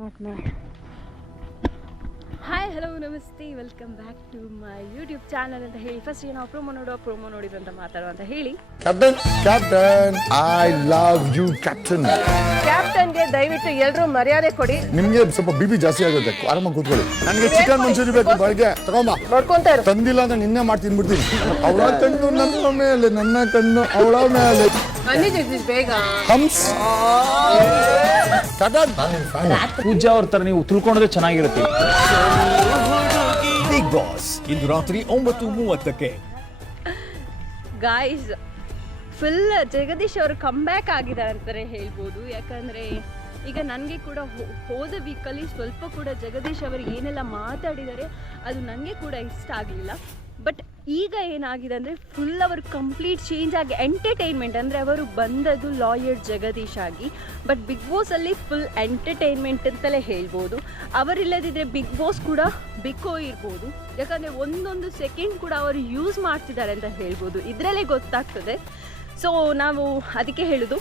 Not my. Hi hello ನಮಸ್ತೆ welcome back to my YouTube channel ಅಂತ ಹೇಳಿ first ನಾವು ಪ್ರೋಮೋ ನೋಡಿದ್ರಂತ ಮಾತಾಡುವ ಅಂತ ಹೇಳಿ captain I love you captain. ಕ್ಯಾಪ್ಟನ್ಗೆ ದಯವಿಟ್ಟು ಎಲ್ಲರೂ ಮರ್ಯಾದೆ ಕೊಡಿ. ನಿಮ್ಗೆ ಸ್ವಲ್ಪ ಬಿಪಿ ಜಾಸ್ತಿ ಆಗುತ್ತೆ, ಆರಾಮಾಗಿ ಕೂತ್ಕೊಳ್ಳಿ. ನನಗೆ ಚಿಕನ್ ಮಂಚೂರಿ ಬೇಕು, ಬೆಳಗ್ಗೆ ತಗೊಂಬ. ನೋಡ್ಕೊಂತ ಇರು. ತಂದಿಲ್ಲ ಅಂದ್ರೆ ನಿನ್ನೆ ಮಾಡಿ ತಿನ್ಬಿಡ್ತೀನಿ. ಅವಳ ಕಣ್ಣು ನನ್ನ ಮೇಲೆ, ನನ್ನ ಕಣ್ಣು ಅವಳ ಮೇಲೆ. ಬನ್ನಿ ಜಗದೀಶ್ ಬೇಗ. ಹಂಸ್ ಕ್ಯಾಪ್ಟನ್ ಪೂಜಾ ಅವ್ರ ತರ ನೀವು ತಿಳ್ಕೊಂಡ್ರೆ ಚೆನ್ನಾಗಿರುತ್ತೆ. ಬಿಗ್ ಬಾಸ್ ಇಂದು ರಾತ್ರಿ 9:30ಕ್ಕೆ. ಗಾಯ್ಸ್ ಫುಲ್ ಜಗದೀಶ್ ಅವರು ಕಮ್ಬ್ಯಾಕ್ ಆಗಿದ್ದಾರೆ ಅಂತಾನೆ ಹೇಳ್ಬೋದು. ಯಾಕಂದರೆ ಈಗ ನನಗೆ ಕೂಡ ಹೋದ ವೀಕಲ್ಲಿ ಸ್ವಲ್ಪ ಕೂಡ ಜಗದೀಶ್ ಅವರು ಏನೆಲ್ಲ ಮಾತಾಡಿದ್ದಾರೆ ಅದು ನನಗೆ ಕೂಡ ಇಷ್ಟ ಆಗಲಿಲ್ಲ. ಬಟ್ ಈಗ ಏನಾಗಿದೆ ಅಂದರೆ ಫುಲ್ ಅವರು ಕಂಪ್ಲೀಟ್ ಚೇಂಜ್ ಆಗಿ ಎಂಟರ್ಟೈನ್ಮೆಂಟ್, ಅಂದರೆ ಅವರು ಬಂದದ್ದು ಲಾಯರ್ ಜಗದೀಶ್ ಆಗಿ, ಬಟ್ ಬಿಗ್ ಬಾಸಲ್ಲಿ ಫುಲ್ ಎಂಟರ್ಟೈನ್ಮೆಂಟ್ ಅಂತಲೇ ಹೇಳ್ಬೋದು. ಅವರಿಲ್ಲದಿದ್ದರೆ ಬಿಗ್ ಬಾಸ್ ಕೂಡ ಬಿಕ್ಕೋ ಇರ್ಬೋದು. ಯಾಕಂದರೆ ಒಂದೊಂದು ಸೆಕೆಂಡ್ ಕೂಡ ಅವರು ಯೂಸ್ ಮಾಡ್ತಿದ್ದಾರೆ ಅಂತ ಹೇಳ್ಬೋದು, ಇದರಲ್ಲೇ ಗೊತ್ತಾಗ್ತದೆ. ಸೊ ನಾವು ಅದಕ್ಕೆ ಹೇಳೋದು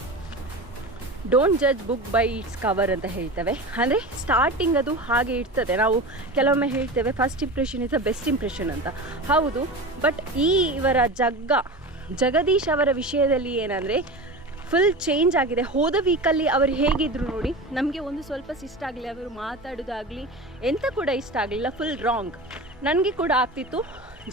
don't judge book by it's cover ಅಂತ ಹೇಳ್ತೇವೆ. ಅಂದರೆ ಸ್ಟಾರ್ಟಿಂಗ್ ಅದು ಹಾಗೆ ಇರ್ತದೆ. ನಾವು ಕೆಲವೊಮ್ಮೆ ಹೇಳ್ತೇವೆ first impression is the best impression ಅಂತ. ಹೌದು, ಬಟ್ ಇವರ ಜಗದೀಶ್ ಅವರ ವಿಷಯದಲ್ಲಿ ಏನಂದರೆ ಫುಲ್ ಚೇಂಜ್ ಆಗಿದೆ. ಹೋದ ವೀಕಲ್ಲಿ ಅವರು ಹೇಗಿದ್ರು ನೋಡಿ, ನಮಗೆ ಒಂದು ಸ್ವಲ್ಪ ಇಷ್ಟ ಆಗಲಿ, ಅವರು ಮಾತಾಡೋದಾಗಲಿ ಎಂತ ಕೂಡ ಇಷ್ಟ ಆಗಲಿಲ್ಲ, ಫುಲ್ ರಾಂಗ್. ನನಗೆ ಕೂಡ ಆಗ್ತಿತ್ತು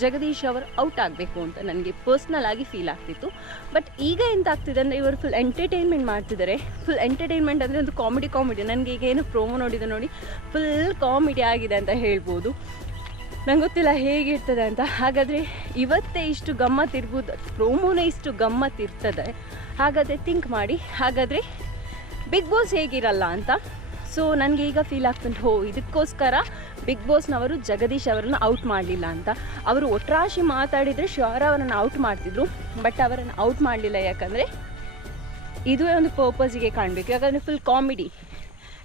ಜಗದೀಶ್ ಅವರು ಔಟ್ ಆಗಬೇಕು ಅಂತ, ನನಗೆ ಪರ್ಸ್ನಲ್ ಆಗಿ ಫೀಲ್ ಆಗ್ತಿತ್ತು. ಬಟ್ ಈಗ ಎಂತ ಆಗ್ತಿದೆ ಅಂದರೆ ಇವರು ಫುಲ್ ಎಂಟರ್ಟೈನ್ಮೆಂಟ್ ಮಾಡ್ತಿದ್ದಾರೆ. ಫುಲ್ ಎಂಟರ್ಟೈನ್ಮೆಂಟ್ ಅಂದರೆ ಒಂದು ಕಾಮಿಡಿ. ನನಗೆ ಈಗ ಏನು ಪ್ರೋಮೋ ನೋಡಿದೆ ನೋಡಿ, ಫುಲ್ ಕಾಮಿಡಿ ಆಗಿದೆ ಅಂತ ಹೇಳ್ಬೋದು. ನಂಗೆ ಗೊತ್ತಿಲ್ಲ ಹೇಗಿರ್ತದೆ ಅಂತ. ಹಾಗಾದರೆ ಇವತ್ತೇ ಇಷ್ಟು ಗಮ್ಮತ್ತಿರ್ಬೋದು, ಪ್ರೋಮೋನೇ ಇಷ್ಟು ಗಮ್ಮತ್ತಿರ್ತದೆ, ಹಾಗಾದರೆ ಥಿಂಕ್ ಮಾಡಿ. ಹಾಗಾದರೆ ಬಿಗ್ ಬಾಸ್ ಹೇಗಿರಲ್ಲ ಅಂತ. ಸೊ ನನಗೆ ಈಗ ಫೀಲ್ ಆಗ್ತುಂಟು, ಇದಕ್ಕೋಸ್ಕರ ಬಿಗ್ ಬಾಸ್ನವರು ಜಗದೀಶ್ ಅವರನ್ನು ಔಟ್ ಮಾಡಲಿಲ್ಲ ಅಂತ. ಅವರು ಒಟ್ರಾಶಿ ಮಾತಾಡಿದರೆ ಶ್ಯೋರ್ ಅವರನ್ನು ಔಟ್ ಮಾಡ್ತಿದ್ರು, ಬಟ್ ಅವರನ್ನು ಔಟ್ ಮಾಡಲಿಲ್ಲ. ಯಾಕಂದರೆ ಇದುವೇ ಒಂದು ಪರ್ಪಸಿಗೆ ಕಾಣಬೇಕು. ಯಾಕಂದರೆ ಫುಲ್ ಕಾಮಿಡಿ.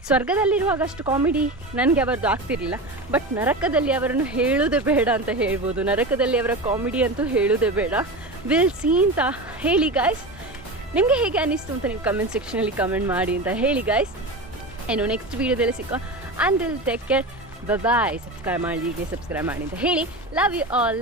ಸ್ವರ್ಗದಲ್ಲಿರುವಾಗ ಅಷ್ಟು ಕಾಮಿಡಿ ನನಗೆ ಅವರದ್ದು ಆಗ್ತಿರಲಿಲ್ಲ, ಬಟ್ ನರಕದಲ್ಲಿ ಅವರನ್ನು ಹೇಳೋದೇ ಬೇಡ ಅಂತ ಹೇಳ್ಬೋದು. ನರಕದಲ್ಲಿ ಅವರ ಕಾಮಿಡಿ ಅಂತೂ ಹೇಳೋದೇ ಬೇಡ. ವಿಲ್ ಸಿ ಅಂತ ಹೇಳಿ ಗಾಯ್ಸ್. ನಿಮಗೆ ಹೇಗೆ ಅನ್ನಿಸ್ತು ಅಂತ ನೀವು ಕಮೆಂಟ್ ಸೆಕ್ಷನಲ್ಲಿ ಕಮೆಂಟ್ ಮಾಡಿ ಅಂತ ಹೇಳಿ ಗಾಯ್ಸ್. ಏನು ನೆಕ್ಸ್ಟ್ ವೀಡಿಯೋದಲ್ಲಿ ಸಿಕ್ಕೋ. ಅಂಟಿಲ್ ಟೇಕ್ ಕೇರ್, ಬಾಯ್. ಸಬ್ಸ್ಕ್ರೈಬ್ ಮಾಡಿ ಅಂತ ಹೇಳಿ ಲವ್ ಯು ಆಲ್.